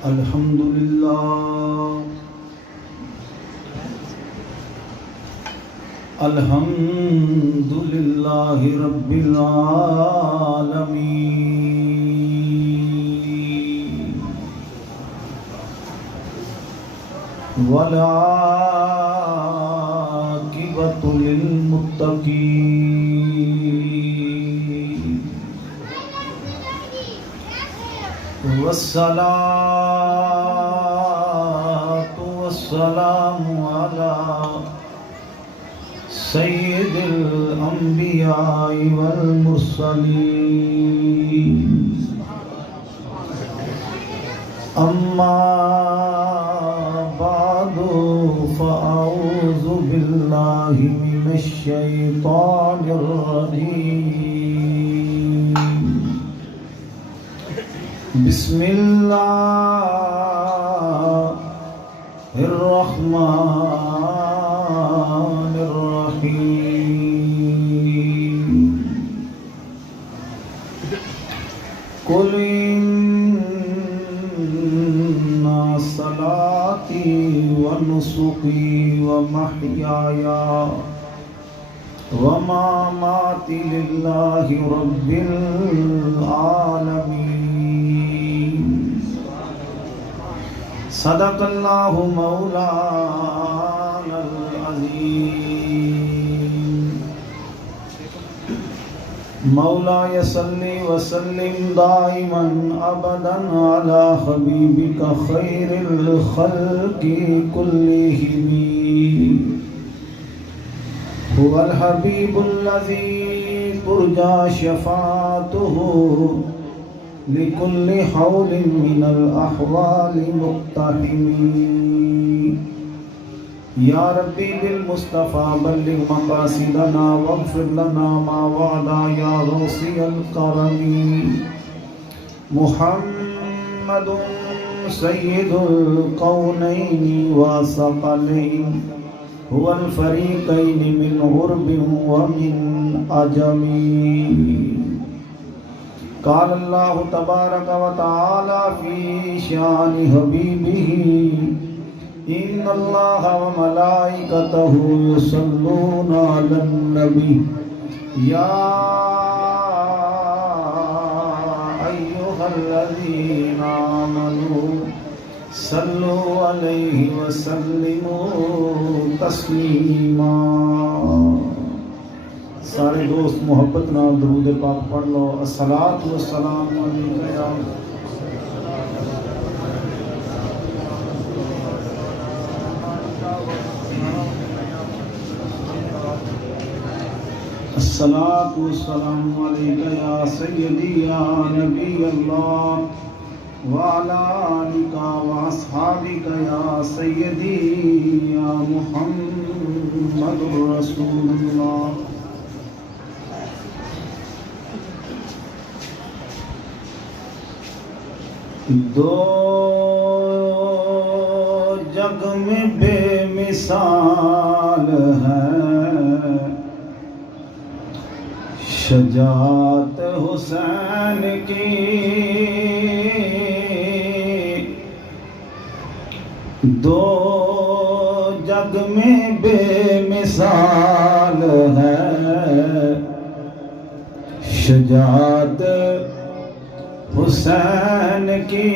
الحمد لله الحمد لله رب العالمين والعاقبة للمتقين والصلاة والسلام على سید الانبیاء والمرسلین اما بعد فاعوذ باللہ من الشیطان الرجیم بسم اللہ الرحمن الرحیم قل ان صلاتی ونسکی ومحیای ومماتی للہ رب العالمین صدق اللہ مولانا العظیم مولاي صل وسلم دائما ابدا على حبيبك خير الخلق كلهم هو الحبيب الذي ترجى شفاعته لكل حول من الأحوال مقتحم یا ربی بالمصطفى بلغ مقاصدنا واغفر لنا ما وعدا یا غوثی الکرم محمد سید القونین والثقلین هو الفریقین من غرب ومن عجم قال اللہ تبارک وتعالی فی شان حبیبہ ان اللہ وملائکتہ یصلون علی النبی یا ایہا الذین آمنوا صلوا علیہ وسلموا تسلیما سارے دوست محبت نال درود پاک پڑھ لو الصلاۃ والسلام علیکہ یا الصلاۃ والسلام علیکہ یا سیدی یا نبی اللہ وعلی آلک واصحابک یا سیدی یا محمد رسول اللہ دو جگ میں بے مثال ہے شجاعت حسین کی دو جگ میں بے مثال ہے شجاعت حسین کی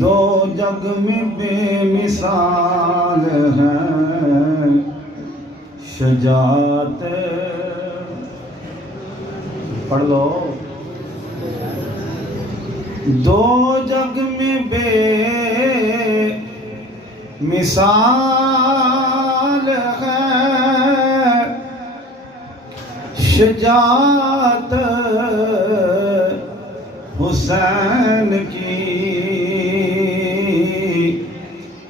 دو جگ میں بے مثال ہے شجاعت پڑھ لو دو جگ میں بے مثال ہے شجاعت حسین کی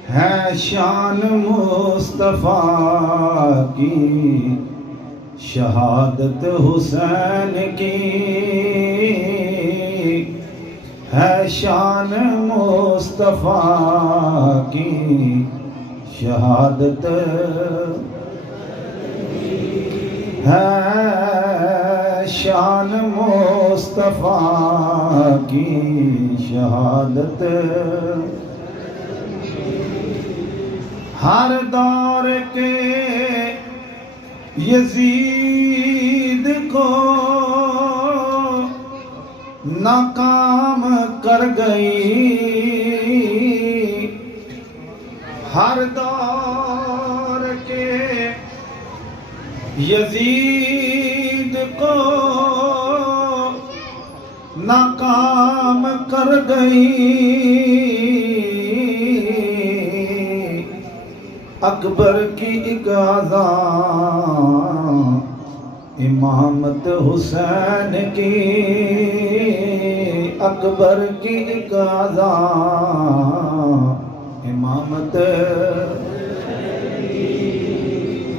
ہے شان مصطفیٰ کی شہادت حسین کی ہے شان مصطفیٰ کی شہادت ہے شان مصطفیٰ کی شہادت ہر دور کے یزید کو ناکام کر گئی، ہر دور کے یزید کو ناکام کر گئی، اکبر کی ایک اذان امامت حسین کی، اکبر کی ایک اذان امامت،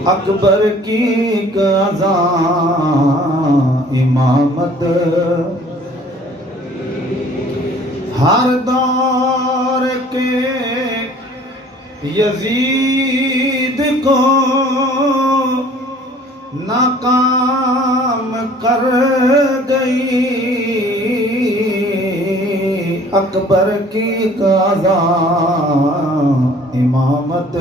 اکبر کی ایک اذان امامت، ہر دور کے یزید کو ناکام کر گئی، اکبر کی ایک اذان امامت،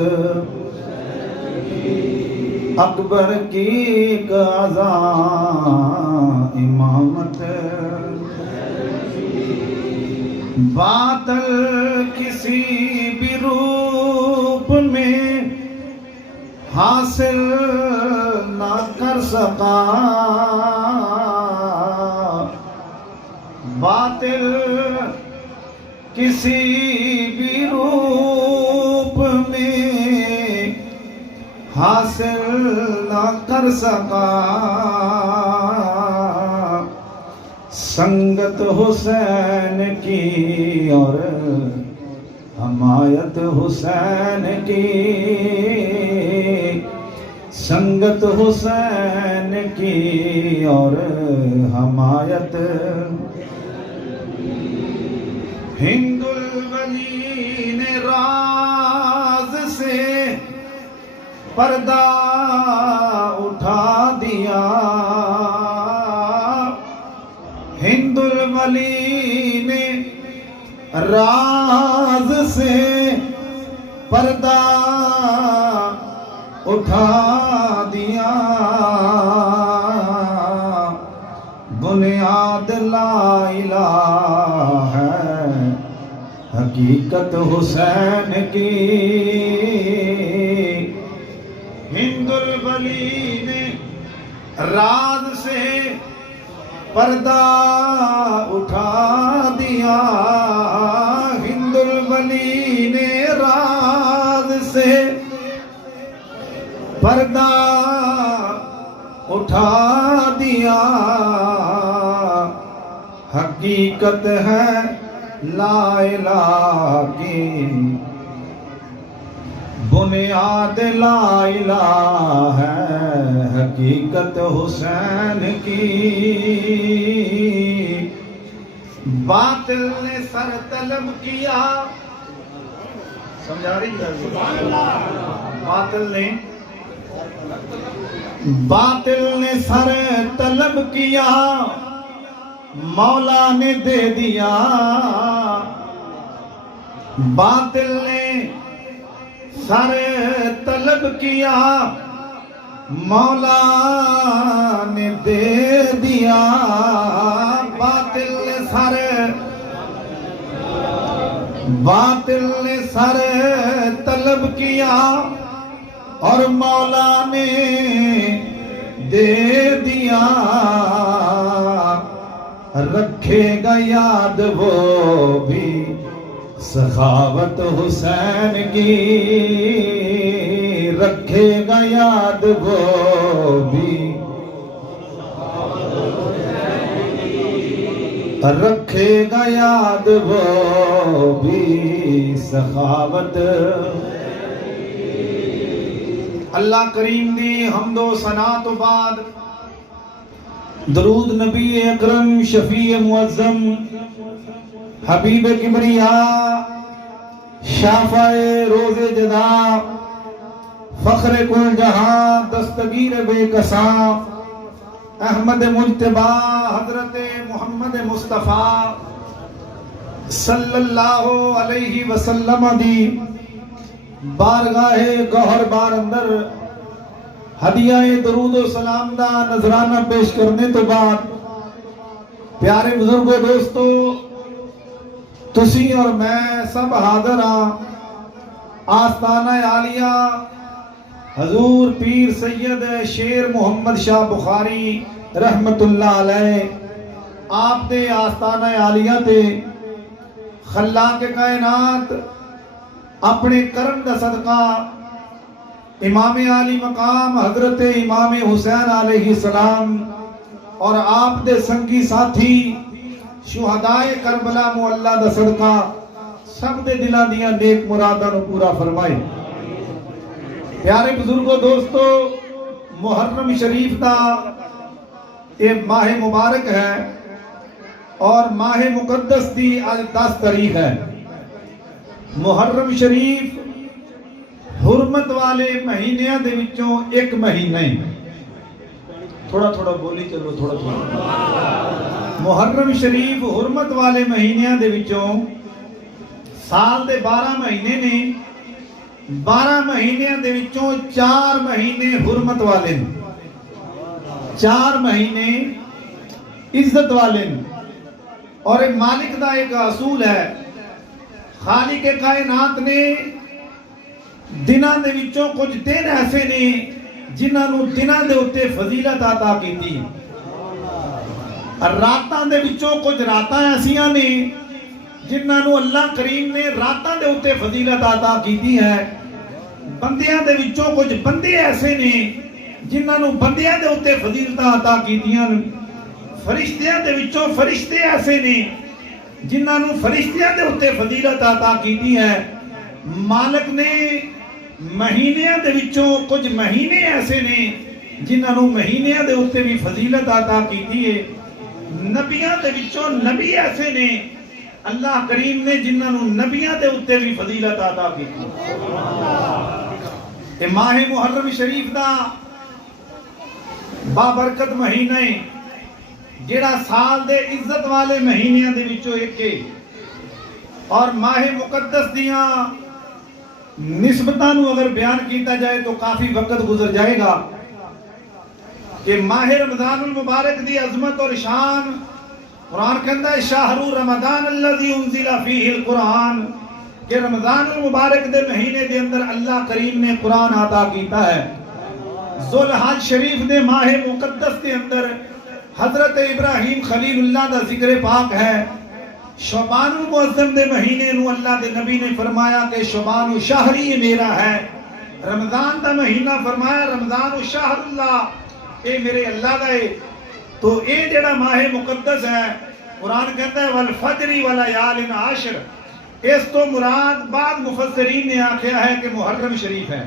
اکبر کی ایک اذان امامت، باطل کسی بھی روپ میں حاصل نہ کر سکا، باطل کسی بھی روپ میں حاصل نہ کر سکا، سنگت حسین کی اور حمایت حسین کی، سنگت حسین کی اور حمایت، ہند الولی نے راز سے پردہ اٹھا دیا، ہند الولی نے راز سے پردہ اٹھا دیا، بنیاد لا الہ ہے حقیقت حسین کی، ہند الولی نے راز سے پردہ اٹھا دیا، ہند الولی نے راز سے پردہ اٹھا دیا، حقیقت ہے لا الہ کی، بنیاد لا الہ ہے حقیقت حسین کی، باطل نے سر طلب کیا، سمجھا رہی ہے؟ باطل نے سر طلب کیا، مولا نے دے دیا، باطل نے سر طلب کیا، مولا نے دے دیا، باطل نے سر طلب کیا اور مولا نے دے دیا، رکھے گا یاد وہ بھی سخاوت حسین کی، رکھے گا یاد وہ بھی، رکھے گا یاد وہ بھی سخاوت۔ اللہ کریم دی حمد و ثنا تو بعد درود نبی اکرم شفیع معظم حبیب کبریا شافع روز جدا فخر کل جہاں دستگیر بے کساں احمد مجتبی حضرت محمد مصطفیٰ صلی اللہ علیہ وسلم دی بارگاہ گوہر بار اندر ہدیہ درود و سلام دا نذرانہ پیش کرنے تو بعد پیارے بزرگوں دوستو تسی اور میں سب حاضر ہاں آستانہ عالیہ حضور پیر سید شیر محمد شاہ بخاری رحمت اللہ علیہ آپ دے آستانہ عالیہ تے خلاق کائنات اپنے کرم دا صدقہ امام عالی مقام حضرت امام حسین علیہ السلام اور آپ دے سنگی ساتھی شہدائے کربلا معلّہ دا صدقہ سب دے دلاں دیاں نیک مراداں نو پورا فرمائے۔ پیارے بزرگوں دوستو محرم شریف دا ایک ماہ مبارک ہے اور ماہ مقدس دی آج 10 تاریخ ہے۔ محرم شریف حرمت والے مہینیاں دے وچوں ایک مہینہ تھوڑا تھوڑا بولی چلو تھوڑا تھوڑا محرم شریف حرمت والے مہینیاں دے وچوں سال دے 12 مہینے نے 12 مہینیاں دے وچوں 4 مہینے حرمت والے 4 مہینے عزت والے اور ایک مالک دا ایک اصول ہے خالق کائنات نے دناں دے وچوں کچھ دن ایسے نے جنہاں نو دناں دے اتے فضیلت عطا کیتی راتاں دے وچوں کچھ راتاں ایسیاں نے جنہاں نو اللہ کریم نے راتاں دے اتے فضیلت عطا کیتی ہے بندیاں دے وچوں کچھ بندے ایسے نے جنہاں نو بندیاں دے اتے فضیلت عطا کیتیاں فرشتیاں دے وچوں فرشتے ایسے نے جنہاں نو فرشتیاں دے اتے فضیلت عطا کیتی ہے مالک نے مہینیاں دے وچوں کچھ مہینے ایسے نے جنہاں نو مہینیاں دے اتے بھی فضیلت عطا کیتی ہے نبیاں دے وچوں نبی ایسے نے اللہ کریم نے جنہاں نو نبیاں دے اتے بھی فضیلت عطا کیتی ہے ماہ محرم شریف دا بابرکت مہینہ ہے جیڑا سال دے عزت والے مہینیاں دے وچوں ایک ہے اور ماہ مقدس دیاں نسبتاں نو اگر بیان کیتا جائے تو کافی وقت گزر جائے گا کہ ماہ رمضان المبارک دی عظمت اور شان قرآن کہندا ہے شہر رمضان الذی انزل فیہ القرآن کہ رمضان المبارک دے مہینے دے اندر اللہ کریم نے قرآن عطا کیتا ہے ذوالحج شریف دے ماہ مقدس دے اندر حضرت ابراہیم خلیل اللہ دا ذکر پاک ہے شعبان المعظم دے مہینے نو اللہ دے نبی نے فرمایا کہ شعبان شہری میرا ہے رمضان دا مہینہ فرمایا رمضان شہر اللہ اے میرے اللہ دا ہے تو اے جڑا ماہ مقدس ہے قرآن کہتا ہے والفجر ولیال عشر اس تو مراد بعد مفسرین نے آکھیا ہے کہ محرم شریف ہے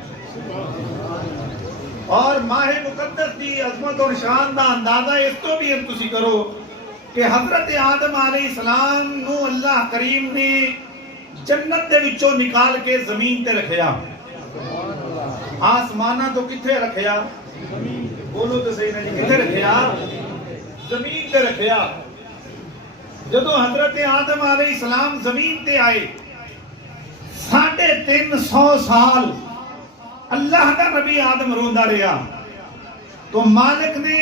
اور ماہ مقدس دی عظمت اور شان دا اندازہ اس تو بھی ہم تسی کرو کہ حضرت آدم علیہ السلام نو اللہ کریم نے جنت دے وچوں نکال کے زمین تے رکھیا آسمانہ تو کتھے رکھیا بولو تو صحیح نہیں کتھے رکھیا زمین تے رکھیا جدو حضرت آدم علیہ السلام زمین تے آئے 350 سال اللہ کا نبی آدم روندا رہا تو مالک نے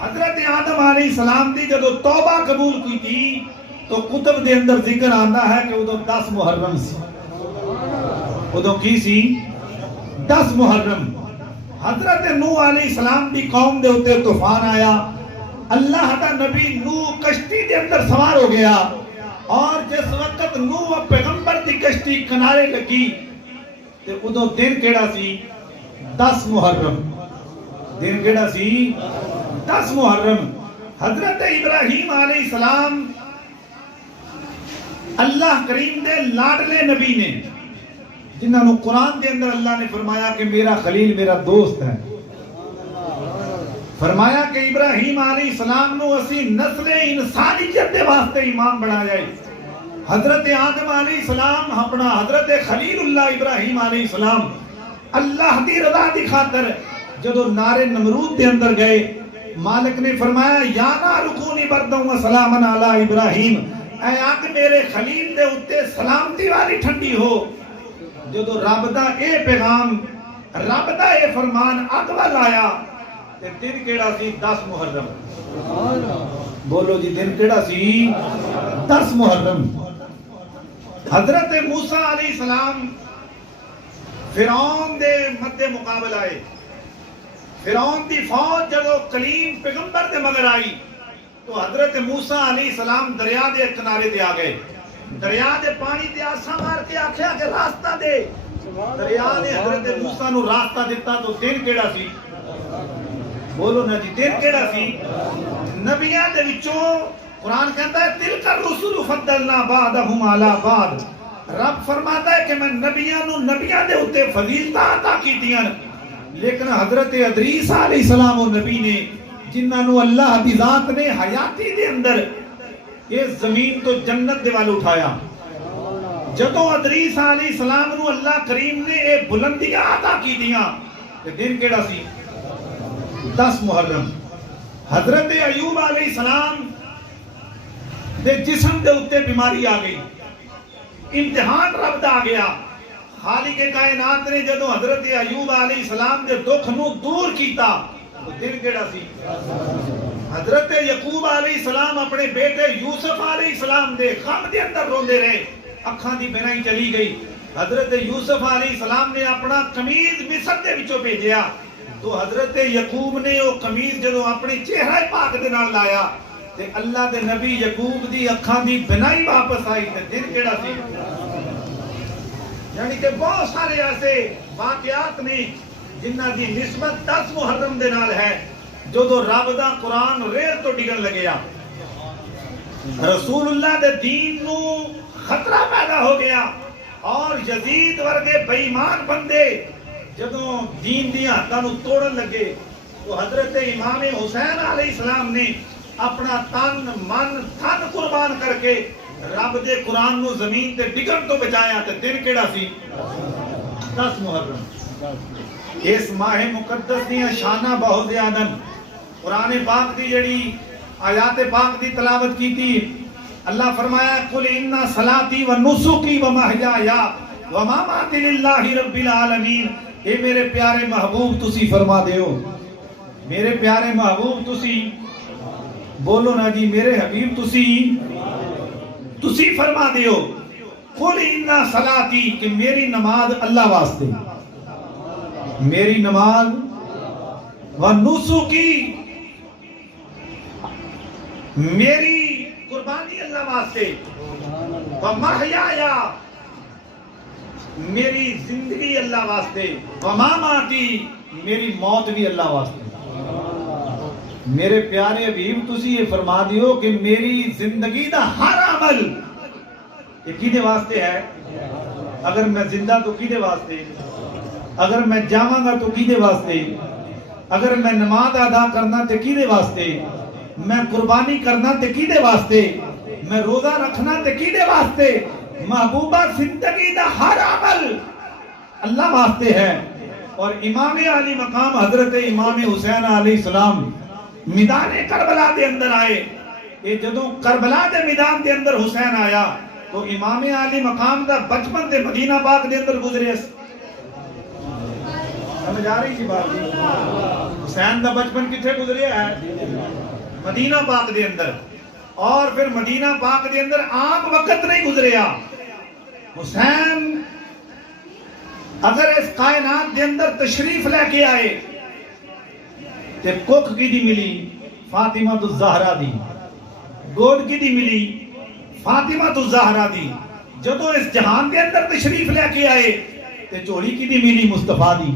حضرت آدم علیہ السلام دی جدو توبہ قبول کی تھی تو کتب دے اندر ذکر آندا ہے کہ ادو 10 محرم سی ادو کی سی 10 محرم حضرت نوح علیہ السلام دی قوم دے ہوتے طوفان آیا اللہ کا نبی نوح کشتی دے اندر سوار ہو گیا اور جس وقت نوح پیغمبر دی کشتی کنارے لگی تے ادو دن کیڑا سی 10 محرم دن کیڑا سی 10 محرم حضرت ابراہیم علیہ السلام اللہ کریم دے لاڈلے نبی نے جنہاں نو قرآن دے اندر اللہ نے فرمایا کہ میرا خلیل میرا دوست ہے فرمایا کہ ابراہیم علیہ السلام نو اسی نسل انسانیت دے واسطے امام بنا جائے حضرت آدم علیہ السلام اپنا حضرت خلیل اللہ ابراہیم علیہ السلام اللہ دی رضا دی خاطر جدو نارے نمرود دے اندر گئے مالک نے فرمایا یا نار کونی بردن و سلامن علی ابراہیم، اے آگ میرے خلیل دے اتے سلامتی والی ٹھنڈی ہو۔ جدو رب دا اے پیغام، رب دا اے فرمان اگ وال آیا تے دن کیڑا سی 10 محرم۔ بولو جی دن کیڑا سی 10 محرم۔ حضرت موسیٰ علیہ السلام فرعون دے مد مقابل آئے۔ فرعون دی فوج جدو کلیم پیغمبر دے مگر آئی تو حضرت موسیٰ علیہ السلام دریا دے کنارے دے آگئے۔ دریا دے پانی دے آسا مار کے آکھیا کہ راستہ دے۔ دریا نے حضرت موسیٰ نو راستہ دیتا تو دن کیڑا سی؟ بولو نا جی دن کیڑا سی؟ نبیان دے وچوں قرآن کہتا ہے تلک الرسل فضلنا بعضهم علی بعض۔ رب فرماتا ہے کہ میں نبیان دے اتے فضیلتاں عطا کیتیاں، لیکن حضرت ادریس علیہ السلام و نبی نے جنہاں نو اللہ دی ذات نے حیاتی دے اندر یہ زمین تو جنت دے وال اٹھایا۔ جدو ادریس علیہ السلام نو اللہ کریم نے اے بلندیاں عطا کیتیاں کہ دن کیڑا سی 10 محرم۔ حضرت ایوب علیہ السلام دے جسم دے اتے بیماری آ گئی، امتحان رب دا آ گیا۔ خالق کائنات نے جدو حضرت ایوب علیہ السلام دے دکھ نو دور کیتا تو دن کیڑا سی؟ حضرت یعقوب علیہ السلام اپنے بیٹے یوسف علیہ السلام دے غم دے اندر روندے رہے، اکھاں دی بینائی چلی گئی۔ حضرت یوسف علیہ السلام نے اپنا قمیض مصر دے وچوں بھیجیا تو حضرت یعقوب نے وہ قمیض جدو اپنی چہرہ پاک دے نال لایا تے اللہ دے نبی یعقوب دی اکھاں دی بینائی واپس آئی تے دن کیڑا سی؟ یعنی کہ بہت سارے ایسے واقعات نے جنہ دی نسبت 10 محرم دے نال ہے۔ جدو رب دا قرآن ریل تو ڈگن لگیا، رسول اللہ دے دین نو خطرہ پیدا ہو گیا اور یزید ورگے بے ایمان بندے جدو دین دی ہتھاں نو توڑن لگے تو حضرت امام حسین علیہ السلام نے اپنا تن من دھن قربان کر کے رب دے قرآن نو زمین تے ڈگن تو بچایا تے دن کیڑا سی 10 محرم۔ اس ماہ مقدس دیاں شانہ بہت زیادہ، قرآن پاک دی جڑی آیات پاک دی تلاوت کی تھی، اللہ فرمایا قل ان صلاتی و نسکی و محیایا و مماتی للہ رب العالمین۔ اے میرے پیارے محبوب تسی فرما دیو، میرے پیارے محبوب تسی، بولو نا جی میرے حبیب تسی فرما دیو قل ان صلاتی کہ میری نماز اللہ واسطے، میری نماز و نسکی میری قربانی اللہ واسطے، و محیایا میری زندگی اللہ واسطے، و مماتی میری موت بھی اللہ واسطے۔ میرے پیارے حبیب تسی یہ فرما دیو کہ میری زندگی دا ہر عمل یہ کیدے واسطے ہے؟ اگر میں زندہ تو کیدے واسطے، اگر میں جاواں گا تو کیدے واسطے، اگر میں نماز ادا کرنا تے کیدے واسطے، میں قربانی کرنا تے کیدے واسطے، میں روزہ رکھنا تے کیدے واسطے۔ محبوبہ زندگی دا ہر عمل اللہ واسطے ہے۔ اور امام علی مقام حضرت امام حسین علیہ السلام میدان کربلا دے اندر آئے، یہ جدوں کربلا دے میدان دے اندر حسین آیا تو امام علی مقام دا بچپن دے مدینہ پاک دے اندر گزرے۔ سمجھ آ رہی جی بات؟ حسین دا بچپن کتھے گزرے ہے؟ مدینہ پاک دے اندر۔ اور پھر مدینہ پاک دے اندر عام وقت نہیں گزریا۔ حسین اگر اس کائنات دے اندر تشریف لے کے آئے تے کوکھ کی دی ملی فاطمہ الزہرا دی، گود کی دی ملی فاطمہ الزہرا دی۔ جدو اس جہان دے اندر تشریف لے کے آئے تے چوڑی کی دی ملی مصطفیٰ دی،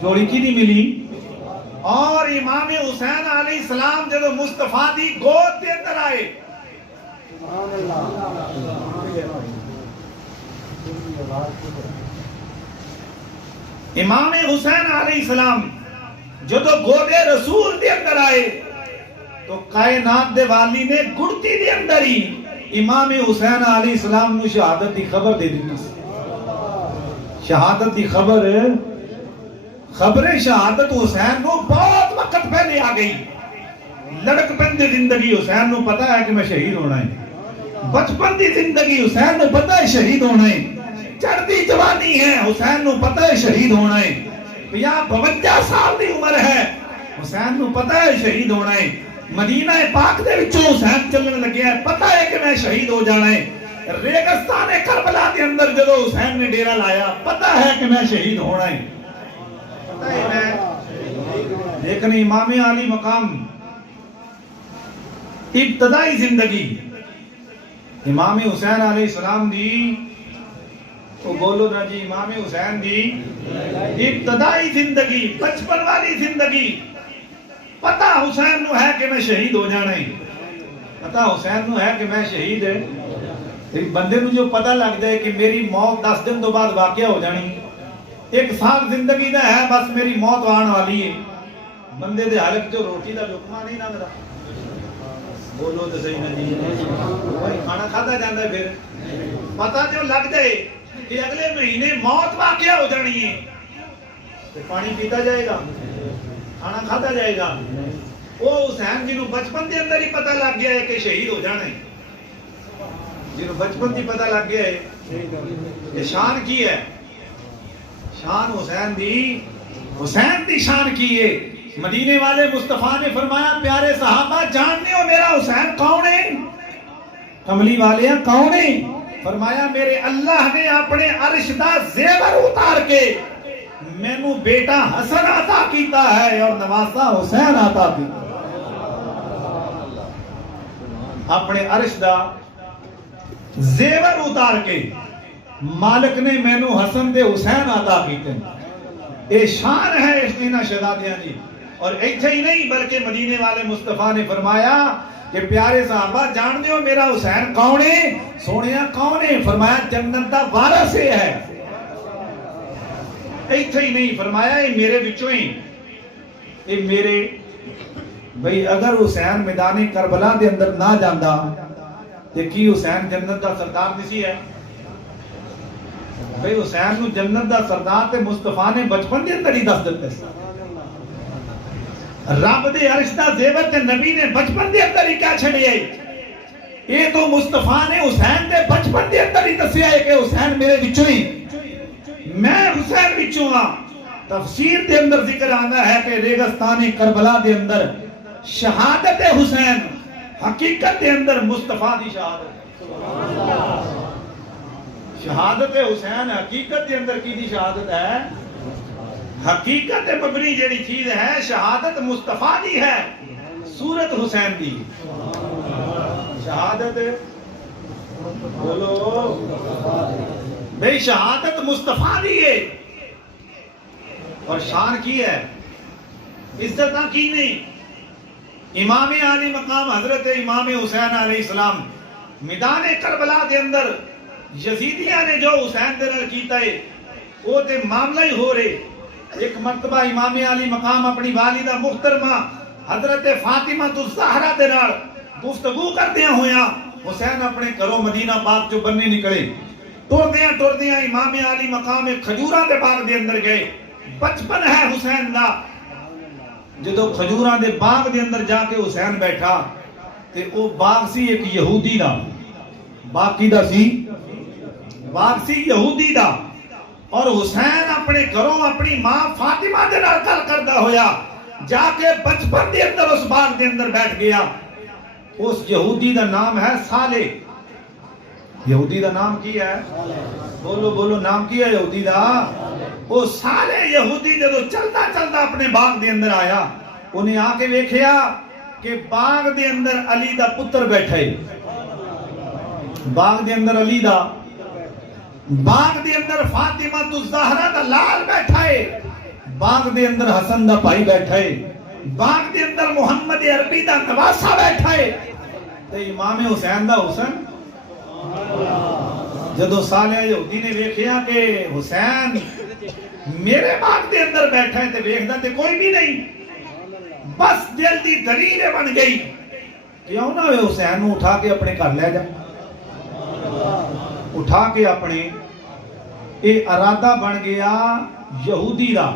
چوڑی کی دی ملی۔ اور امام حسین علیہ السلام جدو مصطفیٰ دی گود دے اندر آئے، امام حسین علیہ السلام جدو گودے رسول دے اندر آئے تو کائنات دے والی نے گڑتی دے اندر ہی امام حسین علیہ السلام نو شہادت دی خبر دے دی۔ شہادت دی خبر شہادت حسین نو بہت موت وقت پہلے آ گئی. لڑک پندی زندگی حسین نو پتا ہے کہ میں شہید ہونا ہے. بچپن دی زندگی حسین نو پتا ہے شہید ہونا ہے. چڑھتی جوانی ہے حسین نو پتا ہے شہید ہونا ہے. 52 سال دی عمر ہے حسین نو پتا ہے شہید ہونا ہے. مدینہ پاک دے وچوں حسین چلن لگیا ہے, پتا ہے کہ میں شہید ہو جانا ہے. ریگستان کربلا کے اندر جدو حسین نے ڈیرا لایا, پتا ہے کہ میں شہید ہونا ہے. پتا ہے میں. لیکن امام علی مقام ابتدائی زندگی امام حسین علیہ السلام دی, تو بولو نا جی, امام حسین دی ابتدائی زندگی, بچپن والی زندگی, پتا حسین نو ہے کہ میں شہید ہو جانا ہے. پتا حسین نو ہے کہ میں شہید ہے. بندے نو جو پتا لگ جائے کہ میری موت 10 دن تو بعد واقعہ ہو جانی, 1 سال زندگی دا ہے, بس میری موت آن والی ہے, بندے دے حلق جو روٹی دا لقمہ نہیں نہ میرا. بولو تو صحیح نہ جی, کھانا کھاتا جاندہ ہے. پھر پتا جو لگ جائے کہ اگلے مہینے موت واقعہ ہو جانی ہے, تو پانی پیتا جائے گا, کھانا کھاتا جائے گا. وہ حسین جنہوں بچپن دے اندر ہی پتا لگ گیا ہے کہ شہید ہو جانا ہے, جنہوں بچپن دی پتا لگ گیا ہے. یہ شان کی ہے, شان حسین دی شان کی ہے. مدینے والے مصطفیٰ نے فرمایا پیارے صحابہ جاننے ہو میرا حسین کون ہے؟ کملی والے ہیں کون ہے؟ فرمایا میرے اللہ نے اپنے عرش دا زیور اتار کے مینوں بیٹا حسن عطا کیتا ہے اور نواسا حسین عطا کیتا. اپنے عرش دا زیور اتار کے مالک نے مینوں حسن دے حسین عطا کیتے. اے شان ہے اس دینہ شہزادیاں جی. اور ایتھے ہی نہیں بلکہ مدینے والے مصطفیٰ نے فرمایا کہ پیارے صحابہ جان دیو میرا حسین کون ہے؟ سونیا کون ہے؟ فرمایا جنت دا وارث ہے. ایتھے ہی نہیں فرمایا یہ میرے بچوں ہی, یہ میرے. بھئی اگر حسین میدان کربلا دے اندر نہ جاندہ تے کی حسین جنت دا سردار نسی ہے؟ بھئی حسین نو جنت دا سردار تے مصطفیٰ نے بچپن دے اندر ہی دس دیتے. رب دے عرش دا زیور تے نبی نے بچپن دے اندر ہی کیا چھڑے آئی. یہ تو مصطفیٰ نے حسین دے بچپن دے اندر ہی دسیا ہے کہ حسین میرے بچوں ہی, میں حسین بچوں ہاں. تفسیر دے اندر ذکر آنا ہے کہ ریگستان کربلا دے اندر شہادت حسین حقیقت دے اندر مصطفیٰ دی شہادت. شہادت حسین حقیقت دے اندر کی دی شہادت ہے؟ حقیقت مبنی جیڑی چیز ہے شہادت مصطفیٰ دی ہے, صورت حسین دی. شہادت بولو بھئی شہادت مصطفیٰ دی ہے. اور شان کی ہے, عزتاں کی نہیں. امام علی مقام حضرت امام حسین علیہ السلام میدان کربلا دے اندر یزیدیاں نے جو حسین دے نال کیتا ہے وہ تے معاملہ ہی ہو رہے. ایک مرتبہ امام علی مقام اپنی والدہ محترمہ حضرت فاطمہ الزہرا دے نال گفتگو کردیاں ہویاں حسین اپنے گھروں مدینہ پاک جو بننے نکلے. ٹردیاں امام علی مقام ایک کھجوراں دے باغ دے اندر گئے. بچپن ہے حسین دا. جدو کھجوراں دے باغ دے اندر جا کے حسین بیٹھا تے او باغ سی ایک یہودی دا. باغ کی دا سی؟ باغ سی یہودی دا. اور حسین اپنے گھروں اپنی ماں فاطمہ دے نال گل کردا ہویا جا کے بچپن دے اندر اس باغ دے اندر بیٹھ گیا. اس یہودی دا نام ہے صالح. یہودی دا نام کی ہے؟ بولو بولو نام کی ہے یہودی دا؟ وہ صالح یہودی جدو چلتا چلتا اپنے باغ دے اندر آیا, انہیں آ کے دیکھیا کہ باغ دے اندر علی دا پتر بیٹھے. باغ دے اندر علی دا, باغ دے اندر فاطمہ الزہرا دا لال بیٹھا ہے, باغ دے اندر حسن دا بھائی بیٹھا ہے, باغ دے اندر محمد عربی دا نواسا بیٹھا ہے. تے امام حسین دا حسن. جدو صالح یہودی نے دیکھیا کہ حسین میرے باغ دے اندر بیٹھا ہے تے دیکھدا تے کوئی بھی نہیں, بس دل دی دلیل بن گئی کیوں نہ حسین نو اٹھا کے اپنے گھر لے جا. اٹھا کے اپنے یہ ارادہ بن گیا یہودی دا.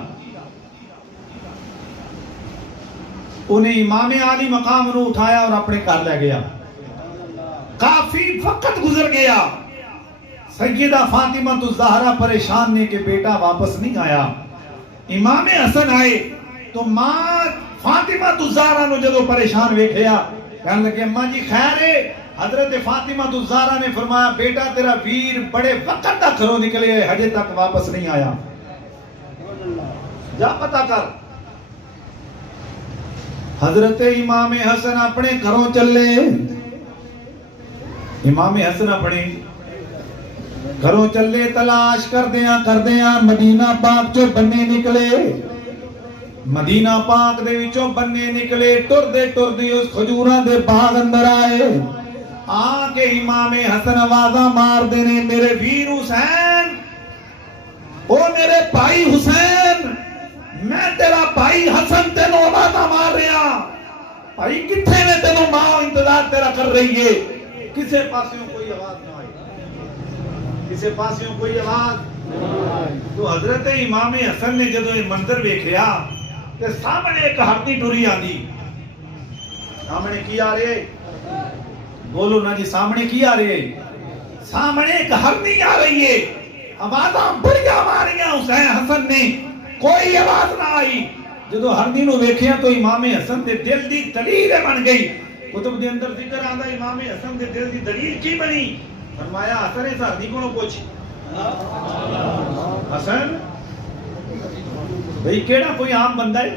انہیں امام عالی مقام نو اٹھایا اور اپنے گھر لے گیا. کافی وقت گزر گیا. سیدہ فاطمہ الزہرا پریشان نے کہ بیٹا واپس نہیں آیا. امام حسن آئے تو ماں فاطمہ الزہرا نو جدو پریشان ویکھیا کہنے لگے اماں جی خیر ہے. حضرت فاطمہ الزہرا نے فرمایا بیٹا تیرا ویر بڑے وقت تک گھروں نکلے ہجے تک واپس نہیں آیا, جا پتہ کر. حضرت امام حسن اپنے گھروں چلے. امام حسن اپنے گھروں چلے, تلاش کردیاں مدینہ پاک چو بننے نکلے. مدینہ پاک دے وچوں بننے نکلے. ٹردے اس کھجوراں دے باغ اندر آئے. آ کے امام حسن آوازاں مار دینے میرے ویر حسین, او میرے بھائی حسین, میں تیرا بھائی حسن تینوں آوازاں مار رہا. بھائی کتھے میں تینوں ماں انتظار تیرا کر رہی ہے. کسے پاسیوں کوئی آواز نہ آئی, کسے پاسیوں کوئی آواز نہ آئی. تو حضرت امام حسن نے جدو یہ منظر ویکھیا کہ سامنے ایک ہرنی ٹری آندی. سامنے کی آ رہے, بولو نا جی, سامنے کی آ رہے, سامنے ایک ہرنی آ رہی ہے. آوازاں بڑیاں ماریاں حسین حسن نے, کوئی آواز نہ آئی. جدو ہرنی نو ویکھیا تو امام حسن دے دل دی دلیل بن گئی. کتب دے اندر ذکر آندا امام حسن دے دل دی دلیل کی بنی. فرمایا حسن اس ہرنی کو پوچھ, حسن بھئی کیڑا کوئی عام بندہ ہے؟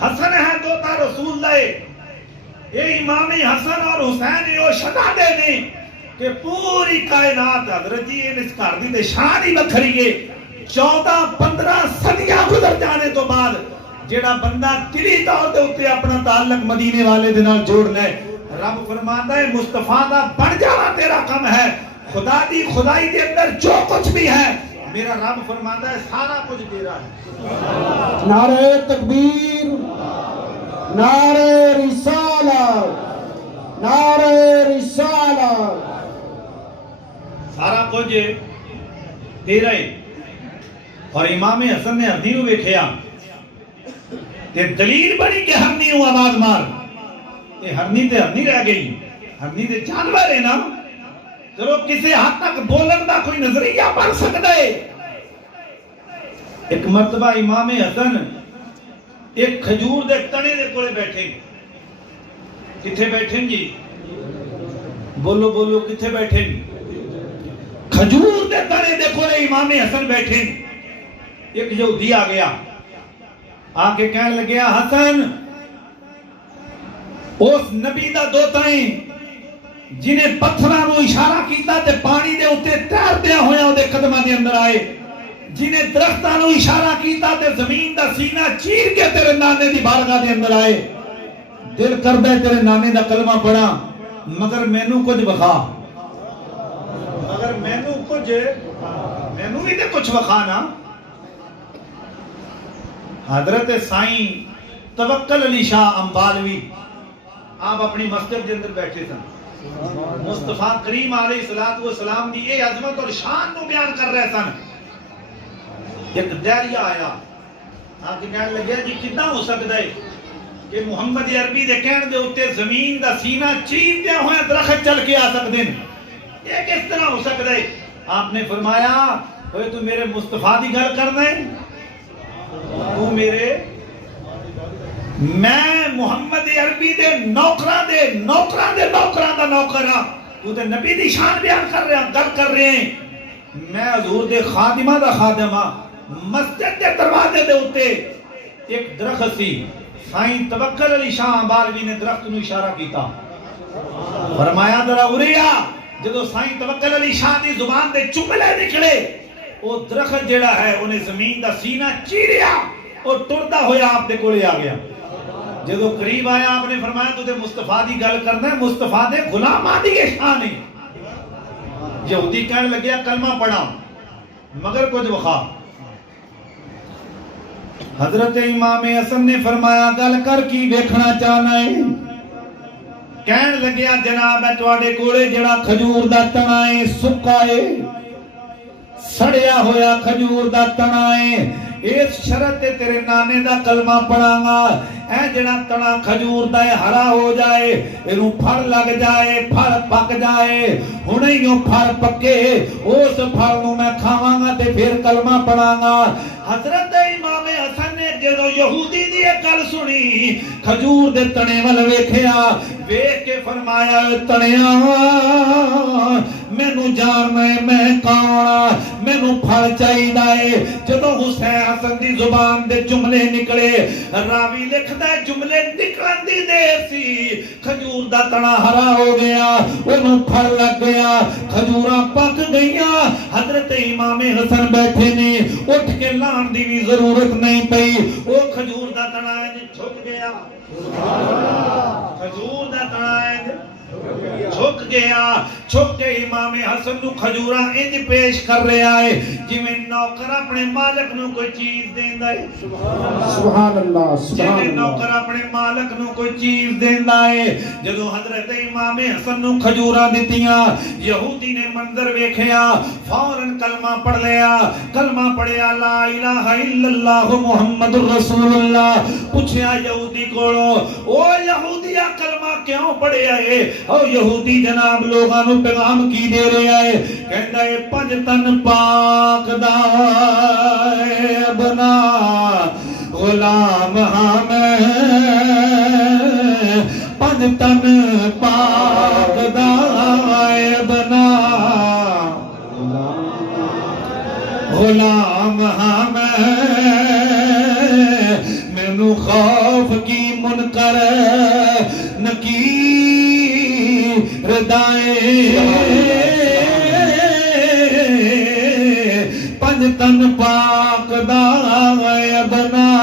حسن ہے دوتا رسول اللہ. یہ امام حسن اور حسین یہ شہزادے نے کہ پوری کائنات حضرت جی اس گھر دی تے شان ہی وکھری ہے. 14-15 صدیاں گزر جانے تو بعد جیڑا بندہ دلی طور دے اوتے اپنا تعلق مدینے والے دے نال جوڑ لے, رب فرماندا ہے مصطفیٰ دا بن جانا تیرا کم ہے. خدا دی خدائی دے اندر جو کچھ بھی ہے میرا رب فرماندا ہے سارا کچھ تیرا ہے. نعرہ تکبیر, نعرہ رسالت, نعرہ رسالت. سارا کچھ تیرا ہے. اور امام حسن نے ہرنی نو ویکھیا تے دلیل بنی کہ ہرنی نو آواز مار. تے ہرنی تے ہرنی رہ گئی, ہرنی تے جانور ہے نا, چلو کسی حد تک بولن دا کوئی نظریہ بن سکتا ہے. ایک مرتبہ امام حسن ایک کھجور دے تنے دے کولے بیٹھے. کتھے بیٹھے جی, بولو بولو کتھے بیٹھے؟ کھجور دے تنے دے کولے امام حسن بیٹھے. ایک یہودی آ گیا, آ کے کہنے لگیا حسن اس نبی دا دوتا ہیں جنہیں پتھراں نو اشارہ کیتا تے پانی دے اوتے تیردیاں ہویا او دے قدماں دے اندر آئے, جنہیں درختاں نو اشارہ کیتا تے زمین دا سینہ چیر کے تیرے نانے دی بارگاہ دے اندر آئے. دل کردا ہے تیرے نانے دا کلمہ پڑھا مگر مینوں کچھ وکھا, مگر مینوں بھی تے کچھ وکھا نا. حضرت سائیں توکل علی شاہ امبالوی آپ اپنی مسجد کے اندر بیٹھے تھے. مصطفیٰ کریم علیہ السلام دی اے عظمت اور شان کو بیان کر رہے سن. ایک دہریہ آیا, آپ کہنے لگیا جی کتنا ہو سکتا ہے کہ محمد عربی دے کہنے دے ہوتے زمین دا سینہ چیر دیا ہویا درخت چل کے آ سکتے ہیں, یہ کس طرح ہو سکتا ہے؟ آپ نے فرمایا ہوئے تو میرے مصطفیٰ دی گل کر دیں, تو میرے میں محمد عربی دے نوکران دا نوکر ہاں, تو تے نبی دی شان بیان کر رہے ہیں, گل کر رہے ہیں. میں حضور دے خادمہ دا خادم ہاں. مسجد دے دروازے دے ہوتے ایک درخت سی, سائیں توکل علی شاہ امبالوی نے درخت نو اشارہ کیتا, فرمایا ذرا اوریا. جدو سائیں توکل علی شاہ دی زبان دے جملے نکلے وہ درخت جڑا ہے انہیں زمین دا سینہ چیریا اور ٹردا ہویا آپ دے کولے آ گیا. جدو قریب آیا آپ نے فرمایا تو تے مصطفیٰ دی گل کرنا ہے, مصطفیٰ دے غلاماں دی شان ہے. یہودی کہنے لگیا کلمہ پڑھا مگر کچھ وخا. حضرت امام حسن نے فرمایا گل کر کی ویکھنا چاہنا ہے؟ کہنے لگیا جناب ہے تواڈے کولے جڑا کھجور دا تنا ہے سکا ہے, سڑیا ہویا کھجور دا تنا ہے, اس شرط تے تیرے نانے دا کلمہ پڑھاں گا اے جڑا تنا کھجور دا ہرا ہو جائے اینو پھڑ لگ جائے پھڑ پک جائے ہنے ہی پھڑ پکے اس پھڑ نو میں کھاواں گا تے پھر کلمہ پڑھاں گا حضرت امام حسن نے جدو یہودی دی یہ گل سنی کھجور دے تنے ول ویکھیا ویکھ کے فرمایا تنیا مینوں جاننا ہے میں کون مینوں پھڑ چاہیدا ہے جدو حسین حسن دی زبان دے جملے نکلے راوی لکھدا ہے جملے نکلن دی دیر سی کھجور دا تنا ہرا ہو گیا اونوں پھڑ لگ گیا کھجوراں پک گئیاں حضرت امام حسن بیٹھے نے اٹھ کے لان دی بھی ضرورت نہیں پئی او کھجور دا تنا جھک گیا کھجور دا تنا جھک گیا چھک کے امام حسن نو کھجوراں انج پیش کر رہا ہے جویں نوکر اپنے مالک نو کوئی چیز دیندا ہے سبحان اللہ سبحان جویں نوکر اپنے مالک نو کوئی چیز دیندا ہے جدوں حضرت امام حسن نو کھجوراں دتیاں یہودی نے منظر ویکھیا فوراً کلمہ پڑھ لیا کلمہ پڑھیا لا الہ الا اللہ محمد رسول اللہ پوچھیا یہودی کولوں او یہودیا کلمہ کیوں پڑھیا ہے او یہودی جناب لوگاں نو پیغام کی دے رہا ہے کہندا ہے پنج تن پاک دا بنا غلام ہاں میں پنج تن پاک دا بنا غلام ہاں میں مینوں خوف کی منکر نکیر ردائے پنج تن پاک دا بنا